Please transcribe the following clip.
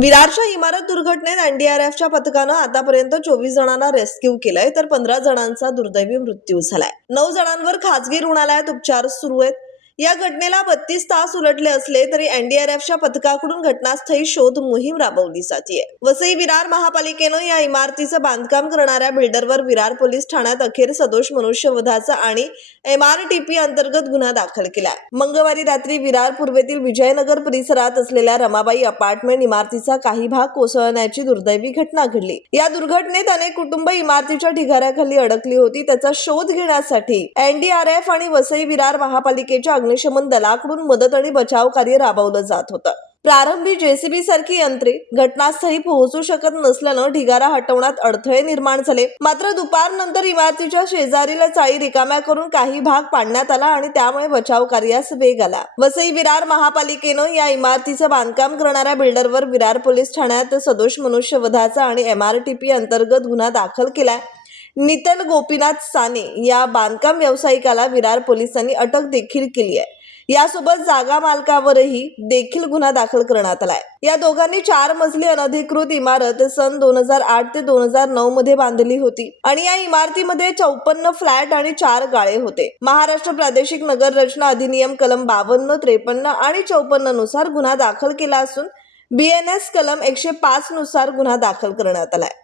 विरारच्या इमारत दुर्घटनेत एनडीआरएफच्या पथकानं आतापर्यंत चोवीस जणांना रेस्क्यू केलंय तर पंधरा जणांचा दुर्दैवी मृत्यू झालाय. नऊ जणांवर खासगी रुग्णालयात उपचार सुरू आहेत. या घटनेला बत्तीस तास उलटले असले तरी एनडीआरएफच्या पथकाकडून घटनास्थळी शोध मोहीम राबवली जाते वसई विरार महापालिकेनं या इमारतीचं बांधकाम करणाऱ्या बिल्डरवर विरार पोलीस ठाण्यात अखेर सदोष मनुष्यवधाचा आणि एमआरटीपी अंतर्गत गुन्हा दाखल केला. मंगळवारी रात्री विरार पूर्वेतील विजयनगर परिसरात असलेल्या रमाबाई अपार्टमेंट इमारतीचा काही भाग कोसळण्याची दुर्दैवी घटना घडली. या दुर्घटनेत अनेक कुटुंब इमारतीच्या ढिगाऱ्याखाली अडकली होती. त्याचा शोध घेण्यासाठी एनडीआरएफ आणि वसई विरार महापालिकेच्या अग्निशमन दलाकडून मदत आणि बचाव कार्य राबवलं जात होतं. प्रारंभी जेसीबी सारखी यंत्रे घटनास्थळी पोहोचू शकत नसल्यानं ढिगारा हटवण्यात अडथळे निर्माण झाले. मात्र दुपारनंतर इमारतीच्या शेजारीला चाळी रिकाम्या करून काही भाग पाडण्यात आला आणि त्यामुळे बचाव कार्यास वेग आला. वसई विरार महापालिकेनं या इमारतीचं बांधकाम करणाऱ्या बिल्डरवर विरार पोलीस ठाण्यात सदोष मनुष्यवधाचा आणि एमआरटीपी अंतर्गत गुन्हा दाखल केलाय. नितल गोपीनाथ साने या बांधकाम व्यावसायिकाला विरार पोलिसांनी अटक देखील केली आहे. यासोबत जागा मालकावरही देखील गुन्हा दाखल करण्यात आलाय. या दोघांनी चार मजली अनधिकृत इमारत सन दोन हजार आठ ते दोन हजार नऊ मध्ये बांधली होती आणि या इमारतीमध्ये चौपन्न फ्लॅट आणि चार गाळे होते. महाराष्ट्र प्रादेशिक नगर रचना अधिनियम कलम बावन्न त्रेपन्न आणि चौपन्ननुसार गुन्हा दाखल केला असून बीएनएस कलम एकशे पाच नुसार गुन्हा दाखल करण्यात आलाय.